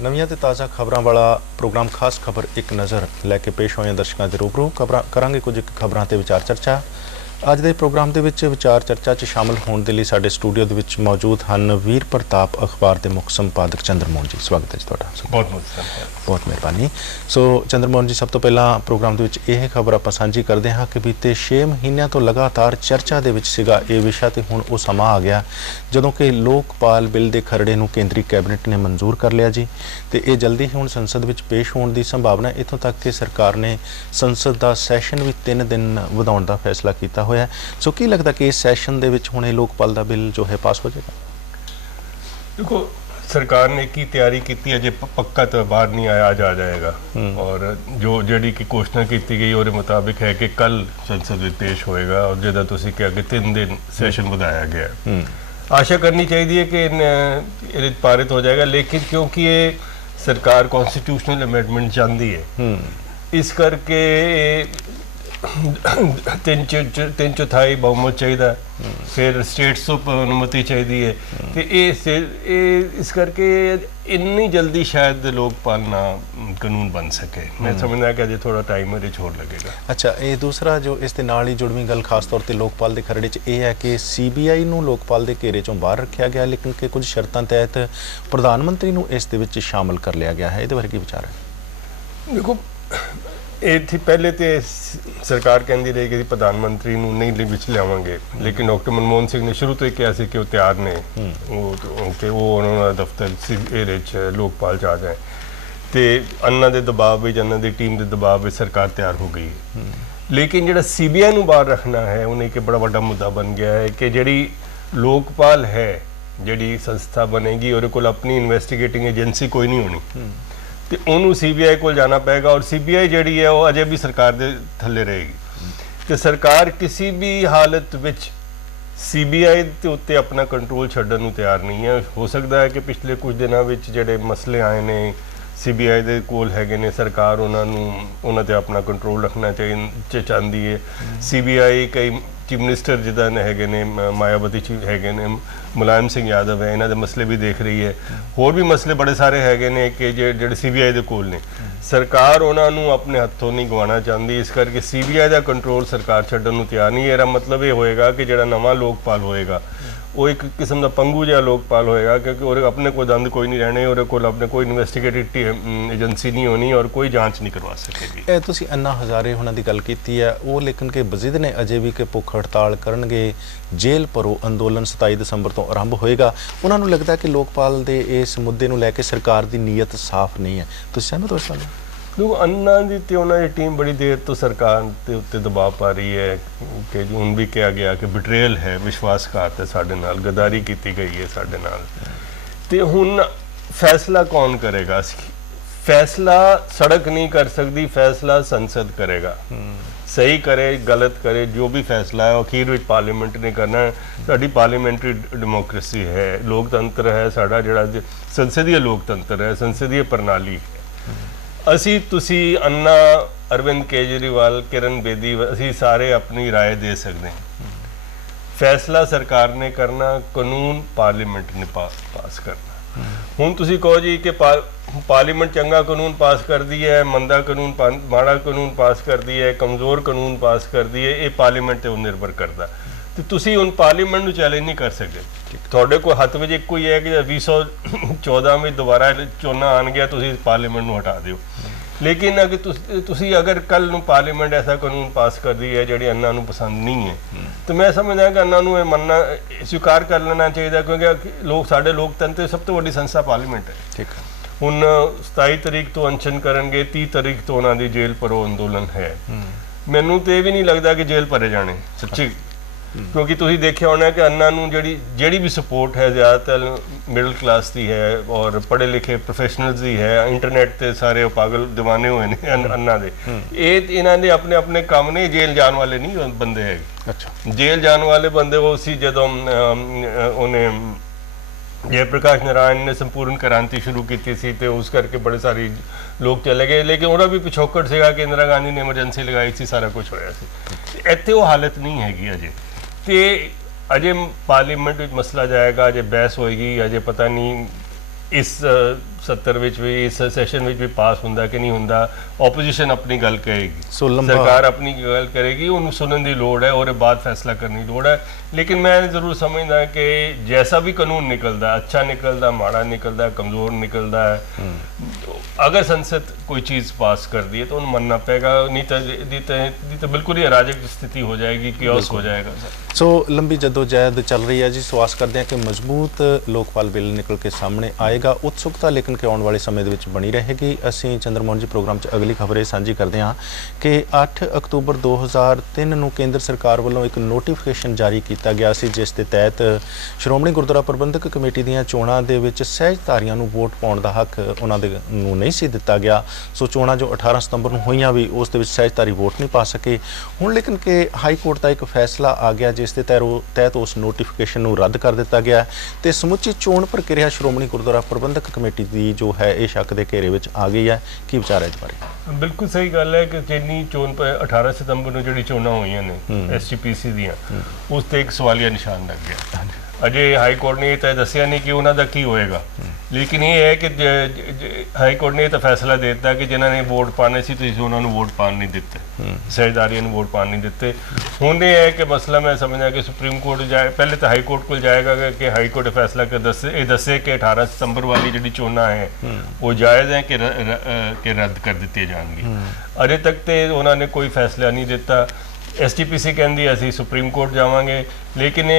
ਨਵੀਆਂ ਤੇ ਤਾਜ਼ਾ ਖਬਰਾਂ ਵਾਲਾ ਪ੍ਰੋਗਰਾਮ ਖਾਸ ਖਬਰ ਇੱਕ ਨਜ਼ਰ ਲੈ ਕੇ ਪੇਸ਼ ਹੋਏ ਦਰਸ਼ਕਾਂ ਦੇ ਰੂਬਰੂ ਕਰਾਂਗੇ ਕੁਝ ਖਬਰਾਂ ਤੇ ਵਿਚਾਰ ਚਰਚਾ। ਅੱਜ ਦੇ ਪ੍ਰੋਗਰਾਮ ਦੇ ਵਿੱਚ ਵਿਚਾਰ ਚਰਚਾ 'ਚ ਸ਼ਾਮਲ ਹੋਣ ਦੇ ਲਈ ਸਾਡੇ ਸਟੂਡੀਓ ਦੇ ਵਿੱਚ ਮੌਜੂਦ ਹਨ ਵੀਰ ਪ੍ਰਤਾਪ ਅਖਬਾਰ ਦੇ ਮੁੱਖ ਸੰਪਾਦਕ ਚੰਦਰਮੋਹਨ ਜੀ। ਸਵਾਗਤ ਹੈ ਜੀ ਤੁਹਾਡਾ। ਬਹੁਤ ਮਿਹਰਬਾਨੀ। ਸੋ ਚੰਦਰਮੋਹਨ ਜੀ, ਸਭ ਤੋਂ ਪਹਿਲਾਂ ਪ੍ਰੋਗਰਾਮ ਦੇ ਵਿੱਚ ਇਹ ਖਬਰ ਆਪਾਂ ਸਾਂਝੀ ਕਰਦੇ ਹਾਂ ਕਿ ਬੀਤੇ 6 ਮਹੀਨਿਆਂ ਤੋਂ ਲਗਾਤਾਰ ਚਰਚਾ ਦੇ ਵਿੱਚ ਸੀਗਾ ਇਹ ਵਿਸ਼ਾ, ਤੇ ਹੁਣ ਉਹ ਸਮਾਂ ਆ ਗਿਆ ਜਦੋਂ ਕਿ ਲੋਕਪਾਲ ਬਿੱਲ ਦੇ ਖਰੜੇ ਨੂੰ ਕੇਂਦਰੀ ਕੈਬਨਿਟ ਨੇ ਮਨਜ਼ੂਰ ਕਰ ਲਿਆ ਜੀ, ਤੇ ਇਹ ਜਲਦੀ ਹੀ ਹੁਣ ਸੰਸਦ ਵਿੱਚ ਪੇਸ਼ ਹੋਣ ਦੀ ਸੰਭਾਵਨਾ। ਇੱਥੋਂ ਤੱਕ ਕਿ ਸਰਕਾਰ ਨੇ ਸੰਸਦ ਦਾ ਸੈਸ਼ਨ ਵੀ 3 ਦਿਨ ਵਧਾਉਣ ਦਾ ਫੈਸਲਾ ਕੀਤਾ ਹੋਇਆ। ਸੋ ਕੀ ਲੱਗਦਾ ਕਿ ਇਸ ਸੈਸ਼ਨ ਦੇ ਵਿੱਚ ਹੁਣ ਇਹ ਲੋਕਪਾਲ ਦਾ ਬਿੱਲ ਜੋ ਹੈ ਪਾਸ ਹੋ ਜਾਏਗਾ? देखो, सरकार ने की तैयारी की थी, अजे पक्का तो बाहर नहीं आया, आज आ जाएगा। और जो जी की घोषणा की गई और मुताबिक है कि कल संसद में पेश होएगा, और जिदा तुसी कहा कि 3 दिन सैशन बढ़ाया गया। आशा करनी चाहिए कि पारित हो जाएगा, लेकिन क्योंकि ये सरकार कॉन्स्टिट्यूशनल अमेंडमेंट चाहती है, इस करके 3 चौथाई बहुमत चाहिए, फिर स्टेट्स ਤੋਂ अनुमति चाहिए है, तो इस करके इन्नी जल्दी शायद लोकपाल ना कानून बन सके। मैं समझदा कि अजे थोड़ा टाइम ਇਹਦੇ ਹੋਰ लगेगा। अच्छा, ਇਹ ਦੂਸਰਾ ਜੋ ਇਸ ਦੇ ਨਾਲ ਹੀ ਜੁੜਵੀਂ ਗੱਲ ਖਾਸ ਤੌਰ ਤੇ ਲੋਕਪਾਲ ਦੇ ਖਰੜੇ 'ਚ ਇਹ ਹੈ ਕਿ CBI ਨੂੰ ਲੋਕਪਾਲ ਦੇ ਘੇਰੇ 'ਚੋਂ ਬਾਹਰ ਰੱਖਿਆ ਗਿਆ, ਲੇਕਿਨ ਕਿ ਕੁਝ ਸ਼ਰਤਾਂ ਤਹਿਤ ਪ੍ਰਧਾਨ ਮੰਤਰੀ ਨੂੰ ਇਸ ਦੇ ਵਿੱਚ ਸ਼ਾਮਲ ਕਰ ਲਿਆ ਗਿਆ ਹੈ। ਇਹਦੇ ਬਾਰੇ ਕੀ ਵਿਚਾਰ ਹੈ? ਦੇਖੋ, ਇਹ ਪਹਿਲੇ ਤੇ ਸਰਕਾਰ ਕਹਿੰਦੀ ਰਹੀ ਕਿ ਪ੍ਰਧਾਨ ਮੰਤਰੀ ਨੂੰ ਨਹੀਂ ਵਿੱਚ ਲਿਆਵਾਂਗੇ, ਲੇਕਿਨ ਡਾਕਟਰ ਮਨਮੋਹਨ ਸਿੰਘ ਨੇ ਸ਼ੁਰੂ ਤੋਂ ਹੀ ਕਿਹਾ ਸੀ ਕਿ ਉਹ ਤਿਆਰ ਨੇ, ਉਹ ਉਹਨਾਂ ਦਾ ਦਫ਼ਤਰ ਇਹਦੇ 'ਚ ਲੋਕਪਾਲ 'ਚ ਆ ਜਾਏ, ਤੇ ਅੰਨਾ ਦੇ ਦਬਾਅ ਵਿੱਚ, ਅੰਨਾ ਦੀ ਟੀਮ ਦੇ ਦਬਾਅ ਵਿੱਚ ਸਰਕਾਰ ਤਿਆਰ ਹੋ ਗਈ। ਲੇਕਿਨ ਜਿਹੜਾ CBI ਨੂੰ ਬਾਹਰ ਰੱਖਣਾ ਹੈ, ਉਹਨੇ ਇੱਕ ਬੜਾ ਵੱਡਾ ਮੁੱਦਾ ਬਣ ਗਿਆ ਹੈ ਕਿ ਜਿਹੜੀ ਲੋਕਪਾਲ ਹੈ, ਜਿਹੜੀ ਸੰਸਥਾ ਬਣੇਗੀ, ਉਹਦੇ ਕੋਲ ਆਪਣੀ ਇਨਵੈਸਟੀਗੇਟਿੰਗ ਏਜੰਸੀ ਕੋਈ ਨਹੀਂ ਹੋਣੀ, ਤੇ ਉਹਨੂੰ CBI ਕੋਲ ਜਾਣਾ ਪਏਗਾ, ਔਰ CBI ਜਿਹੜੀ ਹੈ ਉਹ ਅਜੇ ਵੀ ਸਰਕਾਰ ਦੇ ਥੱਲੇ ਰਹੇਗੀ, ਤੇ ਸਰਕਾਰ ਕਿਸੇ ਵੀ ਹਾਲਤ ਵਿੱਚ CBI ਦੇ ਉੱਤੇ ਆਪਣਾ ਕੰਟਰੋਲ ਛੱਡਣ ਨੂੰ ਤਿਆਰ ਨਹੀਂ ਹੈ। ਹੋ ਸਕਦਾ ਹੈ ਕਿ ਪਿਛਲੇ ਕੁਝ ਦਿਨਾਂ ਵਿੱਚ ਜਿਹੜੇ ਮਸਲੇ ਆਏ ਨੇ CBI ਦੇ ਕੋਲ ਹੈਗੇ ਨੇ, ਸਰਕਾਰ ਉਹਨਾਂ ਤੇ ਆਪਣਾ ਕੰਟਰੋਲ ਰੱਖਣਾ ਚਾਹੁੰਦੀ ਹੈ। CBI ਕਈ ਚੀਫ ਮਿਨਿਸਟਰ ਜਿੱਦਾਂ ਹੈਗੇ ਨੇ, ਮਾਇਆਵਤੀ ਜੀ ਹੈਗੇ ਨੇ, ਮੁਲਾਇਮ ਸਿੰਘ ਯਾਦਵ ਹੈ, ਇਹਨਾਂ ਦੇ ਮਸਲੇ ਵੀ ਦੇਖ ਰਹੀ ਹੈ। ਹੋਰ ਵੀ ਮਸਲੇ ਬੜੇ ਸਾਰੇ ਹੈਗੇ ਨੇ ਕਿ ਜਿਹੜੇ CBI ਦੇ ਕੋਲ ਨੇ, ਸਰਕਾਰ ਉਹਨਾਂ ਨੂੰ ਆਪਣੇ ਹੱਥੋਂ ਨਹੀਂ ਗਵਾਉਣਾ ਚਾਹੁੰਦੀ, ਇਸ ਕਰਕੇ CBI ਦਾ ਕੰਟਰੋਲ ਸਰਕਾਰ ਛੱਡਣ ਨੂੰ ਤਿਆਰ ਨਹੀਂ ਹੈ। ਇਹਦਾ ਮਤਲਬ ਇਹ ਹੋਏਗਾ ਕਿ ਜਿਹੜਾ ਨਵਾਂ ਲੋਕਪਾਲ ਹੋਏਗਾ ਉਹ ਇੱਕ ਕਿਸਮ ਦਾ ਪੰਗੂ ਜਿਹਾ ਲੋਕਪਾਲ ਹੋਏਗਾ, ਕਿਉਂਕਿ ਉਹਦੇ ਆਪਣੇ ਕੋਲ ਦੰਦ ਕੋਈ ਨਹੀਂ ਰਹਿਣੇ, ਉਹਦੇ ਕੋਲ ਆਪਣੇ ਕੋਈ ਇਨਵੈਸਟੀਗੇਟਿਵ ਏਜੰਸੀ ਨਹੀਂ ਹੋਣੀ, ਔਰ ਕੋਈ ਜਾਂਚ ਨਹੀਂ ਕਰਵਾ ਸਕੇਗੀ। ਇਹ ਤੁਸੀਂ ਅੰਨਾ ਹਜ਼ਾਰੇ ਉਹਨਾਂ ਦੀ ਗੱਲ ਕੀਤੀ ਹੈ, ਉਹ ਲੇਕਿਨ ਕਿ ਵਜ਼ੀਦ ਨੇ ਅਜੇ ਵੀ ਕਿ ਭੁੱਖ ਹੜਤਾਲ ਕਰਨਗੇ, ਜੇਲ੍ਹ ਭਰੋ ਅੰਦੋਲਨ 27 ਦਸੰਬਰ ਤੋਂ ਆਰੰਭ ਹੋਏਗਾ। ਉਹਨਾਂ ਨੂੰ ਲੱਗਦਾ ਕਿ ਲੋਕਪਾਲ ਦੇ ਇਸ ਮੁੱਦੇ ਨੂੰ ਲੈ ਕੇ ਸਰਕਾਰ ਦੀ ਨੀਅਤ ਸਾਫ਼ ਨਹੀਂ ਹੈ। ਤੁਸੀਂ ਸਹਿਮਤ ਹੋ ਇਸ ਨਾਲ? ਦੇਖੋ, ਅੰਨਾ ਦੀ ਤੇ ਉਹਨਾਂ ਦੀ ਟੀਮ ਬੜੀ ਦੇਰ ਤੋਂ ਸਰਕਾਰ ਦੇ ਉੱਤੇ ਦਬਾਅ ਪਾ ਰਹੀ ਹੈ ਕਿ ਹੁਣ ਵੀ ਕਿਹਾ ਗਿਆ ਕਿ ਬਿਟਰੇਲ ਹੈ, ਵਿਸ਼ਵਾਸਘਾਤ ਹੈ, ਸਾਡੇ ਨਾਲ ਗਦਾਰੀ ਕੀਤੀ ਗਈ ਹੈ ਸਾਡੇ ਨਾਲ, ਤੇ ਹੁਣ ਫੈਸਲਾ ਕੌਣ ਕਰੇਗਾ? ਫੈਸਲਾ ਸੜਕ ਨਹੀਂ ਕਰ ਸਕਦੀ, ਫੈਸਲਾ ਸੰਸਦ ਕਰੇਗਾ। ਸਹੀ ਕਰੇ ਗਲਤ ਕਰੇ, ਜੋ ਵੀ ਫੈਸਲਾ ਹੈ ਉਹ ਅਖੀਰ ਵਿੱਚ ਪਾਰਲੀਮੈਂਟ ਨੇ ਕਰਨਾ। ਸਾਡੀ ਪਾਰਲੀਮੈਂਟਰੀ ਡੈਮੋਕ੍ਰੇਸੀ ਹੈ, ਲੋਕਤੰਤਰ ਹੈ ਸਾਡਾ, ਜਿਹੜਾ ਸੰਸਦੀय ਲੋਕਤੰਤਰ ਹੈ, ਸੰਸਦੀय ਪ੍ਰਣਾਲੀ ਹੈ। ਤੁਸੀਂ ਅੰਨਾ, ਅਰਵਿੰਦ ਕੇਜਰੀਵਾਲ, ਕਿਰਨ ਬੇਦੀ, ਅਸੀਂ ਸਾਰੇ ਆਪਣੀ ਰਾਏ ਦੇ ਸਕਦੇ ਹਾਂ। ਫੈਸਲਾ ਸਰਕਾਰ ਨੇ ਕਰਨਾ, ਕਾਨੂੰਨ ਪਾਰਲੀਮੈਂਟ ਨੇ ਪਾਸ ਕਰਨਾ। ਹੁਣ ਤੁਸੀਂ ਕਹੋ ਜੀ ਕਿ ਪਾਰਲੀਮੈਂਟ ਚੰਗਾ ਕਾਨੂੰਨ ਪਾਸ ਕਰਦੀ ਹੈ, ਮੰਦਾ ਕਾਨੂੰਨ, ਮਾੜਾ ਕਾਨੂੰਨ ਪਾਸ ਕਰਦੀ ਹੈ, ਕਮਜ਼ੋਰ ਕਾਨੂੰਨ ਪਾਸ ਕਰਦੀ ਹੈ, ਇਹ ਪਾਰਲੀਮੈਂਟ 'ਤੇ ਨਿਰਭਰ ਕਰਦਾ, ਤੇ ਤੁਸੀਂ ਹੁਣ ਪਾਰਲੀਮੈਂਟ ਨੂੰ ਚੈਲੰਜ ਨਹੀਂ ਕਰ ਸਕਦੇ। ਤੁਹਾਡੇ ਕੋਲ ਹੱਥ ਵਿੱਚ ਇੱਕੋ ਹੀ ਹੈ ਕਿ 2014 ਵਿੱਚ ਦੁਬਾਰਾ ਚੋਣਾਂ ਆਉਣ ਗਿਆ, ਤੁਸੀਂ ਪਾਰਲੀਮੈਂਟ ਨੂੰ ਹਟਾ ਦਿਓ। ਲੇਕਿਨ ਅਗਰ ਤੁਸੀਂ ਅਗਰ ਕੱਲ ਨੂੰ ਪਾਰਲੀਮੈਂਟ ਐਸਾ ਕਾਨੂੰਨ ਪਾਸ ਕਰਦੀ ਹੈ ਜਿਹੜੀ ਅੰਨਾ ਨੂੰ ਪਸੰਦ ਨਹੀਂ ਹੈ, ਤਾਂ ਮੈਂ ਸਮਝਦਾ ਕਿ ਅੰਨਾ ਨੂੰ ਇਹ ਮੰਨਣਾ, ਸਵੀਕਾਰ ਕਰ ਲੈਣਾ ਚਾਹੀਦਾ, ਕਿਉਂਕਿ ਸਾਡੇ ਲੋਕਤੰਤਰ ਸਭ ਤੋਂ ਵੱਡੀ ਸੰਸਥਾ ਪਾਰਲੀਮੈਂਟ ਹੈ। ਠੀਕ ਹੈ। ਹੁਣ 27 ਤਰੀਕ ਤੋਂ ਅਨਸ਼ਨ ਕਰਨਗੇ, 30 ਤਰੀਕ ਤੋਂ ਉਹਨਾਂ ਦੀ ਜੇਲ੍ਹ ਭਰੋ ਅੰਦੋਲਨ ਹੈ। ਮੈਨੂੰ ਤੇ ਇਹ ਵੀ ਨਹੀਂ ਲੱਗਦਾ ਕਿ ਜੇਲ੍ਹ ਭਰੇ ਜਾਣੇ ਸੱਚੀ, ਕਿਉਂਕਿ ਤੁਸੀਂ ਦੇਖਿਆ ਹੋਣਾ ਕਿ ਅੰਨਾ ਨੂੰ ਜਿਹੜੀ ਵੀ ਸਪੋਰਟ ਹੈ ਜ਼ਿਆਦਾਤਰ ਮਿਡਲ ਕਲਾਸ ਦੀ ਹੈ, ਔਰ ਪੜ੍ਹੇ ਲਿਖੇ ਪ੍ਰੋਫੈਸ਼ਨਲਸ ਦੀ ਹੈ। ਇੰਟਰਨੈਟ ਤੇ ਸਾਰੇ ਪਾਗਲ ਦੀਵਾਨੇ ਹੋਏ ਨੇ ਅੰਨਾ ਦੇ। ਇਹਨਾਂ ਦੇ ਆਪਣੇ ਆਪਣੇ ਕੰਮ ਨੇ, ਜੇਲ੍ਹ ਜਾਣ ਵਾਲੇ ਨਹੀਂ ਬੰਦੇ ਹੈਗੇ। ਅੱਛਾ, ਜੇਲ੍ਹ ਜਾਣ ਵਾਲੇ ਬੰਦੇ ਉਹ ਸੀ ਜਦੋਂ ਉਹਨੇ जय प्रकाश नारायण ने संपूर्ण क्रांति शुरू की थी, तो उस करके बड़े सारे लोग चले गए, लेकिन उन्होंने भी पिछोकड़ से कि इंदिरा गांधी ने एमरजेंसी लगाई थी, सारा कुछ होया सी। इत्थे वो हालत नहीं हैगी अजे, तो अजे पार्लीमेंट में मसला जाएगा, अजे बहस होएगी, अजे पता नहीं ਇਸ ਸੱਤਰ ਵਿੱਚ ਵੀ ਇਸ ਸੈਸ਼ਨ ਵਿੱਚ ਵੀ ਪਾਸ ਹੁੰਦਾ ਕਿ ਨਹੀਂ ਹੁੰਦਾ, ਆਪੋਜੀਸ਼ਨ ਆਪਣੀ ਗੱਲ ਕਹੇਗੀ, ਸਰਕਾਰ ਆਪਣੀ ਗੱਲ ਕਰੇਗੀ, ਉਹਨੂੰ ਸੁਣਨ ਦੀ ਲੋੜ ਹੈ, ਉਹਦੇ ਬਾਅਦ ਫੈਸਲਾ ਕਰਨ ਦੀ ਲੋੜ ਹੈ। ਲੇਕਿਨ ਮੈਂ ਜ਼ਰੂਰ ਸਮਝਦਾ ਕਿ ਜੈਸਾ ਵੀ ਕਾਨੂੰਨ ਨਿਕਲਦਾ, ਅੱਛਾ ਨਿਕਲਦਾ, ਮਾੜਾ ਨਿਕਲਦਾ, ਕਮਜ਼ੋਰ ਨਿਕਲਦਾ ਹੈ, अगर संसद कोई चीज़ पास कर दी है तो उन्हें मानना पड़ेगा, नहीं तो बिल्कुल ही अराजक स्थिति हो जाएगी, कियोस हो जाएगा। सो लंबी जद्दोजहद चल रही है जी, सो आस करते हैं कि मजबूत लोकपाल बिल निकल के सामने आएगा। उत्सुकता लेकिन कि आने वाले समय बनी रहेगी। असीं चंद्रमोहन जी प्रोग्राम अगली खबर ये साझी करते हैं कि 8 अक्तूबर 2003 ਨੂੰ केंद्र सरकार ਵੱਲੋਂ एक नोटिफिकेशन जारी किया गया सी, जिस के तहत श्रोमणी गुरुद्वारा प्रबंधक कमेटी ਦੀਆਂ ਚੋਣਾਂ ਦੇ ਵਿੱਚ ਸਹਿਜਧਾਰੀਆਂ ਨੂੰ ਵੋਟ ਪਾਉਣ ਦਾ ਹੱਕ ਉਹਨਾਂ ਦੇ ਨੂੰ ਨਹੀਂ ਸੀ ਦਿੱਤਾ ਗਿਆ। ਸੋ ਚੋਣਾਂ ਜੋ 18 ਸਤੰਬਰ ਨੂੰ ਹੋਈਆਂ ਵੀ ਉਸ ਦੇ ਵਿੱਚ ਸਹਿਜਧਾਰੀ ਵੋਟ ਨਹੀਂ ਪਾ ਸਕੇ। ਹੁਣ ਲੇਕਿਨ ਕਿ ਹਾਈ ਕੋਰਟ ਦਾ ਇੱਕ ਫੈਸਲਾ ਆ ਗਿਆ ਜਿਸ ਦੇ ਤਹਿਤ ਉਸ ਨੋਟੀਫਿਕੇਸ਼ਨ ਨੂੰ ਰੱਦ ਕਰ ਦਿੱਤਾ ਗਿਆ ਤੇ ਸਮੁੱਚੀ ਚੋਣ ਪ੍ਰਕਿਰਿਆ ਸ਼੍ਰੋਮਣੀ ਗੁਰਦੁਆਰਾ ਪ੍ਰਬੰਧਕ ਕਮੇਟੀ ਦੀ ਜੋ ਹੈ ਇਹ ਸ਼ੱਕ ਦੇ ਘੇਰੇ ਵਿੱਚ ਆ ਗਈ ਹੈ। ਕੀ ਵਿਚਾਰ ਹੈ ਇਸ ਬਾਰੇ? ਬਿਲਕੁਲ ਸਹੀ ਗੱਲ ਹੈ ਕਿ ਜਿੰਨੀ ਚੋਣ 18 ਸਤੰਬਰ ਨੂੰ ਜਿਹੜੀ ਚੋਣਾਂ ਹੋਈਆਂ ਨੇ SGPC ਦੀਆਂ, ਉਸ ਤੇ ਇੱਕ ਸਵਾਲੀਆ ਨਿਸ਼ਾਨ ਲੱਗ ਗਿਆ। अजे हाई कोर्ट ने तो दसिया नहीं कि उन्होंने की होएगा, लेकिन ये है कि हाई कोर्ट ने तो फैसला देता कि जिन्होंने वोट पाने से तो उन्होंने वोट पान नहीं दिते, सहजदारियों ने वोट पान नहीं दिते। हुण ये है कि मसला मैं समझा कि सुप्रीम कोर्ट जाए, पहले तो हाई कोर्ट को जाएगा कि हाई कोर्ट फैसला कर दसे कि 18 सितंबर वाली जी चोणां है वो जायज़ है कि रद्द कर दी जाएंगी। अजे तक तो उन्होंने कोई फैसला नहीं दिता। SGPC कहती असी सुप्रीम कोर्ट जावांगे, लेकिन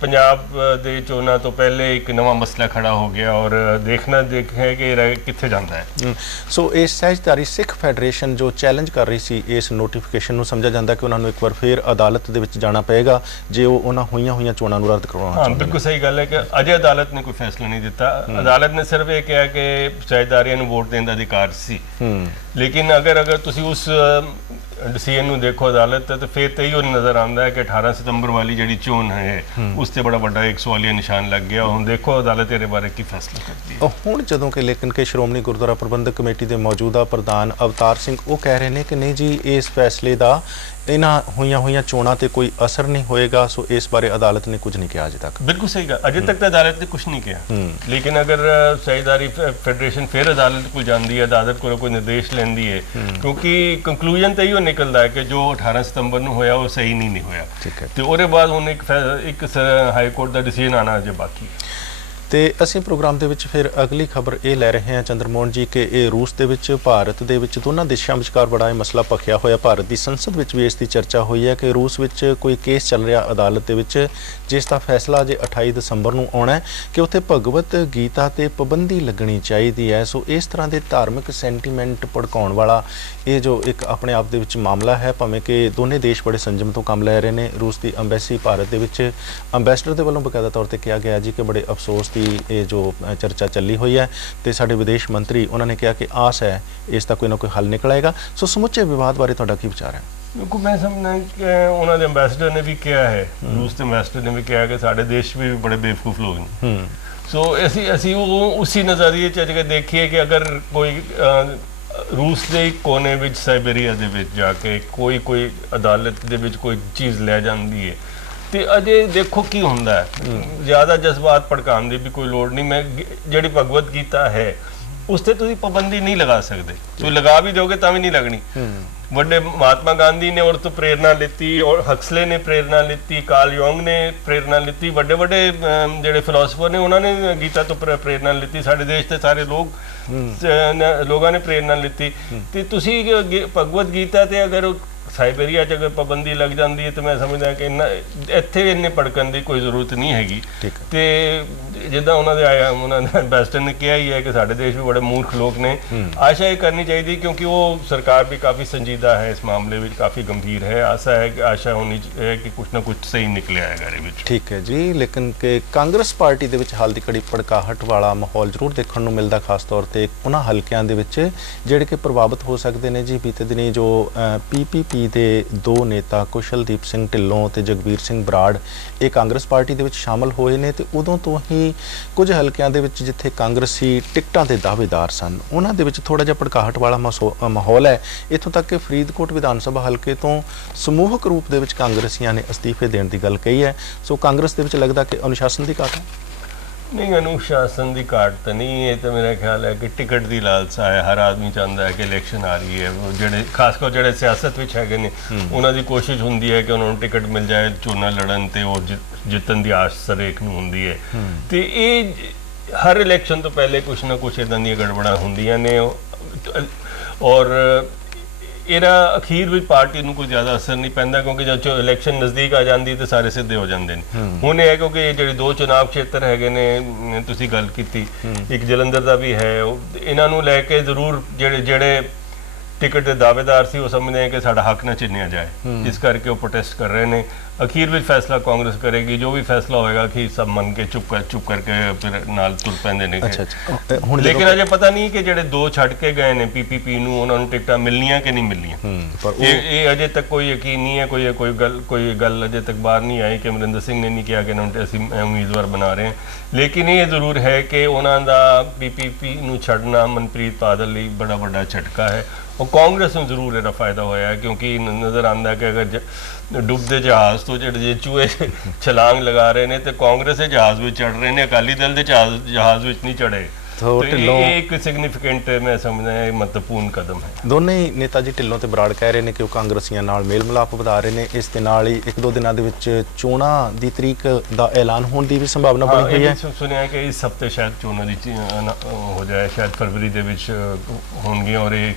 पंजाब दे चोणां तो पहले एक नवा मसला खड़ा हो गया और देखना है कि कित्थे जांदा है। सो ये सहजधारी सिख फैडरेशन जो चैलेंज कर रही सी इस नोटिफिकेशन नूं समझा जांदा कि उन्होंने एक बार फिर अदालत दे विच जाना पएगा जे वो उन्हां होईयां चोणां नूं रद्द करवाउणा चाहुंदे। बिल्कुल सही गल है कि अजे अदालत ने कोई फैसला नहीं दिता। अदालत ने सिर्फ ये कहा कि सहजदारियां नूं वोट देण दा अधिकार सी, लेकिन अगर तुसीं उस डिसीजन नूं देखो अदालत तो फिर तो यो नज़र आता है कि 18 सितंबर वाली जी चोन है उस ते बड़ा बड़ा एक सवालिया निशान लग गया। हुण देखो अदालत इहदे बारे की फैसला करती है। हुण जदों कि लेकिन कि श्रोमणी गुरुद्वारा प्रबंधक कमेटी के मौजूदा प्रधान अवतार सिंह वो कह रहे हैं कि नहीं जी इस फैसले का इन्हां होईयां चोणां ते कोई असर नहीं होएगा। सो इस बारे अदालत ने कुछ नहीं कहा अजे तक। बिल्कुल सही गल, अजे तक तो अदालत ने कुछ नहीं कहा, लेकिन अगर सहजदारी फेडरेशन फिर अदालत को जाती है, अदालत को कोई निर्देश लेंदी है, क्योंकि कंक्लूजन तो यो निकलता है कि जो 18 सितंबर ਨੂੰ होया वो सही नहीं होया, तो उसके बाद हुण एक हाई कोर्ट का डिसीजन आना अजे बाकी है। तो असीं प्रोग्राम दे विच फिर अगली खबर ये लै रहे हैं चंद्रमोहन जी कि ये रूस दे विच भारत दे विच दोनों देशों विचकार बड़ा ये मसला भखिया होया। भारत की संसद विच भी इसकी चर्चा हुई है कि रूस विच कोई केस चल रहा अदालत दे विच जिसका फैसला अजे 28 दसंबर नूं आउणा है कि उत्थे भगवत गीता ते पाबंदी लगनी चाहिए है। सो इस तरह के धार्मिक सेंटीमेंट भड़काउण वाला ये जो एक अपने आप दे विच मामला है, भावें कि दोनों देश बड़े संजम तो काम लै रहे हैं। रूस की अंबैसी भारत दे विच अंबैसडर दे वल्लों बकायदा तौर पर कहा गया जी कि बड़े अफसोस की ये जो चर्चा चली हुई है, तो साडे विदेश मंत्री उन्होंने कहा कि आस है इसका कोई ना कोई हल निकल आएगा। सो समुचे विवाद बारे तुहाडा की विचार है? बिल्कुल, मैं समझना कि उन्होंने अंबैसडर ने भी किया है, रूस के अंबैसडर ने भी किया कि साढ़े देश में भी बड़े बेवकूफ़ लोग हैं। सो असी उसी नज़रिए च देखिए कि अगर कोई रूस के कोने में साइबेरिया दे विच जाके कोई अदालत दे विच कोई चीज़ लै जाती है तो अजे देखो की हुंदा है। ज़्यादा जज्बात भड़काने की भी कोई लोड़ नहीं। मैं जिहड़ी भगवत गीता है उस ते तुसीं पाबंदी नहीं लगा सकते, तो लगा भी दोगे तां भी नहीं लगनी। बड़े महात्मा गांधी ने और तो प्रेरणा लेती, और हक्सले ने प्रेरणा लेती, कार्ल योंग ने प्रेरणा लेती, बड़े बड़े जेडे फिलोसफर ने उन्होंने गीता तो प्रेरणा लेती। साढ़े देश के सारे लोगों ने प्रेरणा लेती। तो तुसी भगवत गीता ते अगर साइबेरिया अगर पाबंदी लग जाती है तो मैं समझदा कि इत्थे इन्ने भड़कन की कोई जरूरत नहीं हैगी। तो जिद्दां उन्होंने अंबैसडर ने कहा ही है कि साढ़े देश में बड़े मूर्ख लोग ने। आशा ये करनी चाहिए क्योंकि वो सरकार भी काफ़ी संजीदा है इस मामले में, काफ़ी गंभीर है। आशा होनी है कि कुछ ना कुछ सही निकले आएगा ये। ठीक है जी, लेकिन कि कांग्रेस पार्टी के हाल की घड़ी भड़काहट वाला माहौल जरूर देखने को मिलता, खास तौर पर उन्होंने हल्कों के जिहड़े कि प्रभावित हो सकते हैं जी। बीते दिनी जो PPP ਦੇ ਦੋ नेता कुशलदीप सिंह ढिल्लों ਤੇ ਜਗਬੀਰ ਸਿੰਘ ਬਰਾੜ ਇਹ ਕਾਂਗਰਸ ਪਾਰਟੀ ਦੇ ਵਿੱਚ ਸ਼ਾਮਲ ਹੋਏ ਨੇ ਤੇ ਉਦੋਂ ਤੋਂ ਹੀ ਕੁਝ ਹਲਕਿਆਂ ਦੇ ਵਿੱਚ ਜਿੱਥੇ ਕਾਂਗਰਸੀ ਟਿਕਟਾਂ ਦੇ ਦਾਅਵੇਦਾਰ ਸਨ ਉਹਨਾਂ ਦੇ ਵਿੱਚ ਥੋੜਾ ਜਿਹਾ ਭੜਕਾਹਟ ਵਾਲਾ ਮਾਹੌਲ ਹੈ। ਇੱਥੋਂ ਤੱਕ ਕਿ ਫਰੀਦਕੋਟ ਵਿਧਾਨ ਸਭਾ ਹਲਕੇ ਤੋਂ ਸਮੂਹਕ ਰੂਪ ਦੇ ਵਿੱਚ ਕਾਂਗਰਸੀਆਂ ਨੇ ਅਸਤੀਫੇ ਦੇਣ ਦੀ ਗੱਲ ਕਹੀ ਹੈ। ਸੋ ਕਾਂਗਰਸ ਦੇ ਵਿੱਚ ਲੱਗਦਾ ਕਿ ਅਨੁਸ਼ਾਸਨ ਦੀ ਘਾਟ ਹੈ। नहीं, अनुशासन की घाट तो नहीं, ये तो मेरा ख्याल है कि टिकट की लालसा है। हर आदमी चाहता है कि इलेक्शन आ रही है, ਜਿਹੜੇ खासकर ਜਿਹੜੇ ਸਿਆਸਤ ਵਿੱਚ ਹੈਗੇ ਨੇ ਉਹਨਾਂ ਦੀ ਕੋਸ਼ਿਸ਼ ਹੁੰਦੀ ਹੈ ਕਿ ਉਹਨਾਂ ਨੂੰ ਟਿਕਟ ਮਿਲ ਜਾਏ ਚੋਣਾਂ ਲੜਨ ਤੇ ਉਹ ਜਿੱਤਣ ਦੀ ਆਸ ਹਰੇਕ ਨੂੰ ਹੁੰਦੀ ਹੈ। ਤੇ ਇਹ ਹਰ ਇਲੈਕਸ਼ਨ ਤੋਂ ਪਹਿਲੇ ਕੁਛ ਨਾ ਕੁਛ ਇਦਾਂ ਦੀਆਂ ਗੜਬੜਾਂ ਹੁੰਦੀਆਂ ਨੇ ਔਰ ਇਹਦਾ ਅਖੀਰ ਵਿੱਚ ਪਾਰਟੀ ਨੂੰ ਕੋਈ ਜ਼ਿਆਦਾ ਅਸਰ ਨਹੀਂ ਪੈਂਦਾ ਕਿਉਂਕਿ ਜਦੋਂ ਇਲੈਕਸ਼ਨ ਨਜ਼ਦੀਕ ਆ ਜਾਂਦੀ ਤੇ ਸਾਰੇ ਸਿੱਧੇ ਹੋ ਜਾਂਦੇ ਨੇ। ਹੁਣ ਇਹ ਹੈ ਕਿਉਂਕਿ ਜਿਹੜੇ ਦੋ ਚੁਣਾਵ ਖੇਤਰ ਹੈਗੇ ਨੇ ਤੁਸੀਂ ਗੱਲ ਕੀਤੀ, ਇੱਕ ਜਲੰਧਰ ਦਾ ਵੀ ਹੈ, ਇਹਨਾਂ ਨੂੰ ਲੈ ਕੇ ਜ਼ਰੂਰ ਜਿਹੜੇ ਟਿਕਟ ਦੇ ਦਾਅਵੇਦਾਰ ਸੀ ਉਹ ਸਮਝਦੇ ਹੈ ਕਿ ਸਾਡਾ ਹੱਕ ਨਾ ਛਿਨਿਆ ਜਾਏ, ਇਸ ਕਰਕੇ ਉਹ ਪ੍ਰੋਟੈਸਟ ਕਰ ਰਹੇ ਨੇ। ਅਖੀਰ ਵਿੱਚ ਫੈਸਲਾ ਕਾਂਗਰਸ ਕਰੇਗੀ, ਜੋ ਵੀ ਫੈਸਲਾ ਹੋਏਗਾ ਕਿ ਸਭ ਮੰਨ ਕੇ ਚੁੱਪ ਕਰਕੇ ਫਿਰ ਨਾਲ ਤੁਰ ਪੈਂਦੇ ਨੇ। ਲੇਕਿਨ ਅਜੇ ਪਤਾ ਨਹੀਂ ਕਿ ਜਿਹੜੇ ਦੋ ਛੱਡ ਕੇ ਗਏ ਨੇ ਪੀਪੀਪੀ ਨੂੰ ਉਹਨਾਂ ਨੂੰ ਟਿਕਟਾਂ ਮਿਲਣੀਆਂ ਕਿ ਨਹੀਂ ਮਿਲਣੀਆਂ, ਇਹ ਅਜੇ ਤੱਕ ਕੋਈ ਯਕੀਨ ਨਹੀਂ ਹੈ। ਕੋਈ ਗੱਲ ਅਜੇ ਤੱਕ ਬਾਹਰ ਨਹੀਂ ਆਈ ਕਿ ਅਮਰਿੰਦਰ ਸਿੰਘ ਨੇ ਨਹੀਂ ਕਿਹਾ ਕਿ ਅਸੀਂ ਉਮੀਦਵਾਰ ਬਣਾ ਰਹੇ ਹਾਂ। ਲੇਕਿਨ ਇਹ ਜ਼ਰੂਰ ਹੈ ਕਿ ਉਹਨਾਂ ਦਾ ਪੀਪੀਪੀ ਨੂੰ ਛੱਡਣਾ ਮਨਪ੍ਰੀਤ ਬਾਦਲ ਲਈ ਬੜਾ ਵੱਡਾ ਝਟਕਾ ਹੈ। ਉਹ ਕਾਂਗਰਸ ਨੂੰ ਜ਼ਰੂਰ ਇਹਦਾ ਫਾਇਦਾ ਹੋਇਆ ਹੈ ਕਿਉਂਕਿ ਨਜ਼ਰ ਆਉਂਦਾ ਕਿ ਅਗਰ ਡੁੱਬਦੇ ਜਹਾਜ਼ ਤੋਂ ਜਿਹੜੇ ਚੂਹੇ ਛਲਾਂਗ ਲਗਾ ਰਹੇ ਨੇ ਤੇ ਕਾਂਗਰਸ ਦੇ ਜਹਾਜ਼ ਵਿੱਚ ਚੜ ਰਹੇ ਨੇ, ਅਕਾਲੀ ਦਲ ਦੇ ਜਹਾਜ਼ ਵਿੱਚ ਨਹੀਂ ਚੜੇ। ਇਹ ਇੱਕ ਸਿਗਨੀਫੀਕੈਂਟ ਮੈਂ ਸਮਝਦਾ ਹੈ ਮਹੱਤਵਪੂਰਨ ਕਦਮ ਹੈ। ਦੋਨੇ ਹੀ ਨੇਤਾ ਜੀ ਢਿੱਲੋਂ ਤੇ ਬਰਾੜ ਕਹਿ ਰਹੇ ਨੇ ਕਿ ਉਹ ਕਾਂਗਰਸੀਆਂ ਨਾਲ ਮੇਲ ਮਿਲਾਪ ਵਧਾ ਰਹੇ ਨੇ। ਇਸ ਦੇ ਨਾਲ ਹੀ ਇੱਕ ਦੋ ਦਿਨਾਂ ਦੇ ਵਿੱਚ ਚੋਣਾਂ ਦੀ ਤਰੀਕ ਦਾ ਐਲਾਨ ਹੋਣ ਦੀ ਵੀ ਸੰਭਾਵਨਾ ਬਣੀ ਹੋਈ ਹੈ। ਸੁਣਿਆ ਕਿ ਇਸ ਹਫ਼ਤੇ ਸ਼ਾਇਦ ਚੋਣਾਂ ਦੀ ਹੋ ਜਾਏ, ਸ਼ਾਇਦ ਫਰਵਰੀ ਦੇ ਵਿੱਚ ਹੋਣਗੀਆਂ ਔਰ ਇਹ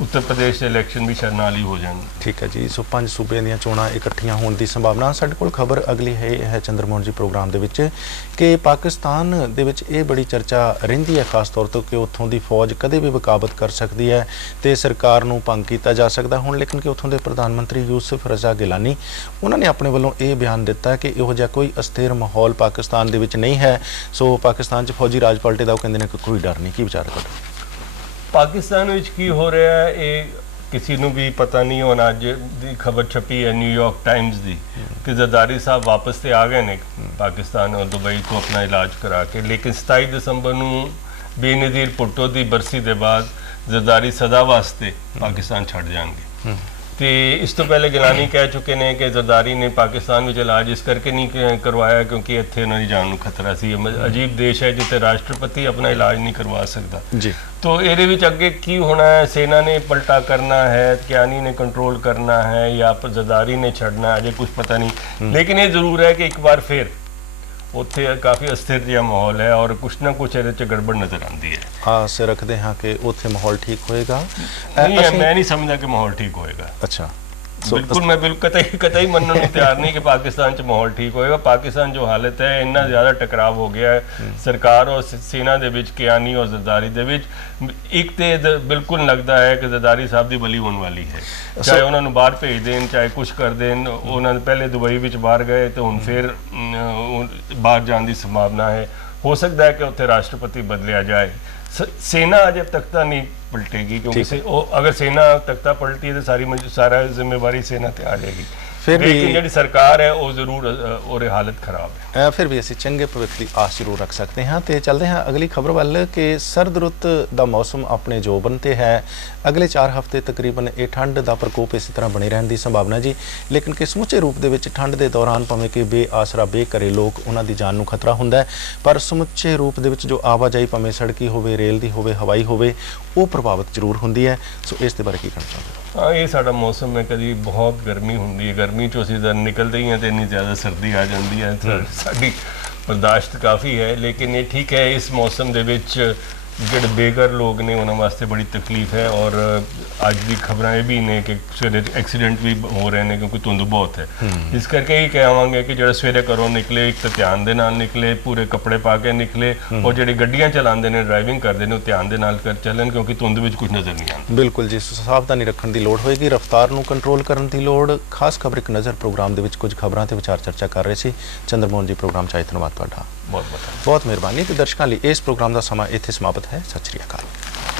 ਉੱਤਰ ਪ੍ਰਦੇਸ਼ ਦੇ ਇਲੈਕਸ਼ਨ ਵੀ ਸ਼ਾਇਦ ਨਾਲ ਹੀ ਹੋ ਜਾਣ। ਠੀਕ ਹੈ ਜੀ, ਸੋ 5 ਸੂਬਿਆਂ ਦੀਆਂ ਚੋਣਾਂ ਇਕੱਠੀਆਂ ਹੋਣ ਦੀ ਸੰਭਾਵਨਾ। ਸਾਡੇ ਕੋਲ ਖਬਰ ਅਗਲੀ ਹੈ ਚੰਦਰਮੋਹਨ ਜੀ ਪ੍ਰੋਗਰਾਮ ਦੇ ਵਿੱਚ ਕਿ ਪਾਕਿਸਤਾਨ ਦੇ ਵਿੱਚ ਇਹ ਬੜੀ ਚਰਚਾ ਰਹਿੰਦੀ ਹੈ ਖਾਸ ਤੌਰ ਤੋਂ ਕਿ ਉੱਥੋਂ ਦੀ ਫੌਜ ਕਦੇ ਵੀ ਬਗਾਵਤ ਕਰ ਸਕਦੀ ਹੈ ਤੇ ਸਰਕਾਰ ਨੂੰ ਭੰਗ ਕੀਤਾ ਜਾ ਸਕਦਾ। ਹੁਣ ਲੇਕਿਨ ਕਿ ਉੱਥੋਂ ਦੇ ਪ੍ਰਧਾਨ ਮੰਤਰੀ ਯੂਸਫ ਰਜ਼ਾ ਗਿਲਾਨੀ ਉਹਨਾਂ ਨੇ ਆਪਣੇ ਵੱਲੋਂ ਇਹ ਬਿਆਨ ਦਿੱਤਾ ਕਿ ਇਹੋ ਜਿਹਾ ਕੋਈ ਅਸਥਿਰ ਮਾਹੌਲ ਪਾਕਿਸਤਾਨ ਦੇ ਵਿੱਚ ਨਹੀਂ ਹੈ। ਸੋ ਪਾਕਿਸਤਾਨ 'ਚ ਫੌਜੀ ਰਾਜ ਪਲਟੇ ਦਾ ਉਹ ਕਹਿੰਦੇ ਨੇ ਕਿ ਕੋਈ ਡਰ ਨਹੀਂ। ਕੀ ਵਿਚਾਰ ਤੁਹਾਡਾ? ਪਾਕਿਸਤਾਨ ਵਿੱਚ ਕੀ ਹੋ ਰਿਹਾ ਹੈ ਇਹ ਕਿਸੇ ਨੂੰ ਵੀ ਪਤਾ ਨਹੀਂ। ਹੁਣ ਅੱਜ ਦੀ ਖਬਰ ਛਪੀ ਹੈ ਨਿਊਯਾਰਕ ਟਾਈਮਜ਼ ਦੀ ਕਿ ਜ਼ਰਦਾਰੀ ਸਾਹਿਬ ਵਾਪਸ ਤੇ ਆ ਗਏ ਨੇ ਪਾਕਿਸਤਾਨ ਔਰ ਦੁਬਈ ਤੋਂ ਆਪਣਾ ਇਲਾਜ ਕਰਾ ਕੇ, ਲੇਕਿਨ 27 ਦਸੰਬਰ ਨੂੰ ਬੇਨਜ਼ੀਰ ਭੁੱਟੋ ਦੀ ਬਰਸੀ ਦੇ ਬਾਅਦ ਜ਼ਰਦਾਰੀ ਸਦਾ ਵਾਸਤੇ ਪਾਕਿਸਤਾਨ ਛੱਡ ਜਾਣਗੇ। ਤੇ ਇਸ ਤੋਂ ਪਹਿਲੇ ਗਿਲਾਨੀ ਕਹਿ ਚੁੱਕੇ ਨੇ ਕਿ ਜ਼ਰਦਾਰੀ ਨੇ ਪਾਕਿਸਤਾਨ ਵਿੱਚ ਇਲਾਜ ਇਸ ਕਰਕੇ ਨਹੀਂ ਕਰਵਾਇਆ ਕਿਉਂਕਿ ਇੱਥੇ ਉਹਨਾਂ ਦੀ ਜਾਨ ਨੂੰ ਖਤਰਾ ਸੀ। ਅਜੀਬ ਦੇਸ਼ ਹੈ ਜਿੱਥੇ ਰਾਸ਼ਟਰਪਤੀ ਆਪਣਾ ਇਲਾਜ ਨਹੀਂ ਕਰਵਾ ਸਕਦਾ ਜੀ। तो ਇਹਦੇ ਵਿੱਚ ਅੱਗੇ ਕੀ ਹੋਣਾ ਹੈ? सेना ने पलटा करना है, कियानी ने कंट्रोल करना है या जरदारी ने छड़ना है, अजे कुछ पता नहीं। लेकिन ये जरूर है कि एक बार फिर ਉੱਥੇ ਕਾਫੀ ਅਸਥਿਰ ਜਿਹਾ ਮਾਹੌਲ ਹੈ ਔਰ ਕੁਛ ਨਾ ਕੁਛ ਇਹਦੇ 'ਚ ਗੜਬੜ ਨਜ਼ਰ ਆਉਂਦੀ ਹੈ। ਆਸ ਰੱਖਦੇ ਹਾਂ ਕਿ ਉੱਥੇ ਮਾਹੌਲ ਠੀਕ ਹੋਏਗਾ। ਮੈਂ ਨਹੀਂ ਸਮਝਦਾ ਕਿ ਮਾਹੌਲ ਠੀਕ ਹੋਏਗਾ। ਅੱਛਾ, ਬਿਲਕੁਲ ਮੈਂ ਕਤਈ ਮੰਨਣ ਨੂੰ ਤਿਆਰ ਨਹੀਂ ਕਿ ਪਾਕਿਸਤਾਨ 'ਚ ਮਾਹੌਲ ਠੀਕ ਹੋਏਗਾ। ਪਾਕਿਸਤਾਨ ਜੋ ਹਾਲਤ ਹੈ ਇੰਨਾ ਜ਼ਿਆਦਾ ਟਕਰਾਅ ਹੋ ਗਿਆ ਹੈ ਸਰਕਾਰ ਔਰ ਸੈਨਾ ਦੇ ਵਿੱਚ, ਕਿਆਨੀ ਔਰ ਜ਼ਰਦਾਰੀ ਦੇ ਵਿੱਚ। ਇੱਕ ਤੇ ਬਿਲਕੁਲ ਲੱਗਦਾ ਹੈ ਕਿ ਜ਼ਰਦਾਰੀ ਸਾਹਿਬ ਦੀ ਬਲੀ ਹੋਣ ਵਾਲੀ ਹੈ, ਚਾਹੇ ਉਹਨਾਂ ਨੂੰ ਬਾਹਰ ਭੇਜ ਦੇਣ ਚਾਹੇ ਕੁਛ ਕਰ ਦੇਣ। ਉਹਨਾਂ ਨੇ ਪਹਿਲੇ ਦੁਬਈ ਵਿੱਚ ਬਾਹਰ ਗਏ ਤੇ ਹੁਣ ਫਿਰ ਬਾਹਰ ਜਾਣ ਦੀ ਸੰਭਾਵਨਾ ਹੈ। ਹੋ ਸਕਦਾ ਹੈ ਕਿ ਉੱਥੇ ਰਾਸ਼ਟਰਪਤੀ ਬਦਲਿਆ ਜਾਏ। सेना अजय तख्ता नहीं पलटेगी क्योंकि अगर सेना तख्ता पलटी है तो सारा जिम्मेवारी सेना ते आ जाएगी। लेकिन ਜਿਹੜੀ ਸਰਕਾਰ ਹੈ ਉਹ ਜ਼ਰੂਰ ਉਹਦੀ ਹਾਲਤ ਖਰਾਬ ਹੈ। ਫਿਰ ਵੀ ਅਸੀਂ ਚੰਗੇ ਭਵਿੱਖ ਦੀ ਆਸ ਜ਼ਰੂਰ ਰੱਖ ਸਕਦੇ ਹਾਂ। ਤੇ ਚੱਲਦੇ ਹਾਂ ਅਗਲੀ ਖਬਰ ਵੱਲ ਕਿ ਸਰਦ ਰੁੱਤ ਦਾ ਮੌਸਮ ਆਪਣੇ ਜੋਬਨ ਤੇ ਹੈ। ਅਗਲੇ 4 ਹਫ਼ਤੇ ਤਕਰੀਬਨ ਇਹ ਠੰਡ ਦਾ ਪ੍ਰਕੋਪ ਇਸੇ ਤਰ੍ਹਾਂ ਬਣੇ ਰਹਿਣ ਦੀ ਸੰਭਾਵਨਾ ਜੀ। ਲੇਕਿਨ ਕਿ ਸਮੁੱਚੇ ਰੂਪ ਦੇ ਵਿੱਚ ਠੰਡ ਦੇ ਦੌਰਾਨ ਭਾਵੇਂ ਕਿ ਬੇਆਸਰਾ ਬੇਘਰੇ ਲੋਕ ਉਹਨਾਂ ਦੀ ਜਾਨ ਨੂੰ ਖਤਰਾ ਹੁੰਦਾ ਹੈ, ਪਰ ਸਮੁੱਚੇ ਰੂਪ ਦੇ ਵਿੱਚ ਜੋ ਆਵਾਜਾਈ ਭਾਵੇਂ ਸੜਕੀ ਹੋਵੇ, ਰੇਲ ਦੀ ਹੋਵੇ, ਹਵਾਈ ਹੋਵੇ, ਉਹ ਪ੍ਰਭਾਵਿਤ ਜ਼ਰੂਰ ਹੁੰਦੀ ਹੈ। ਸੋ ਇਸ ਦੇ ਬਾਰੇ ਕੀ ਕਹਿਣਾ ਚਾਹੁੰਦੇ? हाँ, ये साडा मौसम है। कभी बहुत गर्मी होंगी है, गर्मी चो असीं निकलते ही हैं तो इन्नी ज़्यादा सर्दी आ जाती है, साडी बर्दाश्त काफ़ी है। लेकिन ये ठीक है, इस मौसम दे विच ਜਿਹੜੇ ਬੇਘਰ ਲੋਕ ਨੇ ਉਹਨਾਂ ਵਾਸਤੇ ਬੜੀ ਤਕਲੀਫ ਹੈ। ਔਰ ਅੱਜ ਦੀ ਖਬਰਾਂ ਇਹ ਵੀ ਨੇ ਕਿ ਸਵੇਰੇ ਐਕਸੀਡੈਂਟ ਵੀ ਹੋ ਰਹੇ ਨੇ ਕਿਉਂਕਿ ਧੁੰਦ ਬਹੁਤ ਹੈ। ਇਸ ਕਰਕੇ ਹੀ ਕਹਾਂਗੇ ਕਿ ਜਿਹੜਾ ਸਵੇਰੇ ਘਰੋਂ ਨਿਕਲੇ ਇੱਕ ਤਾਂ ਧਿਆਨ ਦੇ ਨਾਲ ਨਿਕਲੇ, ਪੂਰੇ ਕੱਪੜੇ ਪਾ ਕੇ ਨਿਕਲੇ, ਔਰ ਜਿਹੜੇ ਗੱਡੀਆਂ ਚਲਾਉਂਦੇ ਨੇ, ਡਰਾਈਵਿੰਗ ਕਰਦੇ ਨੇ, ਉਹ ਧਿਆਨ ਦੇ ਨਾਲ ਕਰ ਚੱਲਣ ਕਿਉਂਕਿ ਧੁੰਦ ਵਿੱਚ ਕੁਝ ਨਜ਼ਰ ਨਹੀਂ ਆਉਂਦਾ। ਬਿਲਕੁਲ ਜੀ, ਸਾਵਧਾਨੀ ਰੱਖਣ ਦੀ ਲੋੜ ਹੋਏਗੀ, ਰਫ਼ਤਾਰ ਨੂੰ ਕੰਟਰੋਲ ਕਰਨ ਦੀ ਲੋੜ। ਖਾਸ ਖਬਰ ਇੱਕ ਨਜ਼ਰ ਪ੍ਰੋਗਰਾਮ ਦੇ ਵਿੱਚ ਕੁਝ ਖਬਰਾਂ ਤੇ ਵਿਚਾਰ ਚਰਚਾ ਕਰ ਰਹੇ ਸੀ ਚੰਦਰਮੋਹਨ ਜੀ। ਪ੍ਰੋਗਰਾਮ 'ਚ ਆਏ ਧੰਨਵਾਦ ਤੁਹਾਡਾ, ਬਹੁਤ ਮਿਹਰਬਾਨੀ। ਤੇ ਦਰਸ਼ਕਾਂ ਲਈ ਇਸ ਪ੍ਰੋਗਰਾਮ ਦਾ ਸਮਾਂ ਇੱਥੇ ਸਮਾਪਤ ਹੈ। ਸਤਿ ਸ਼੍ਰੀ ਅਕਾਲ।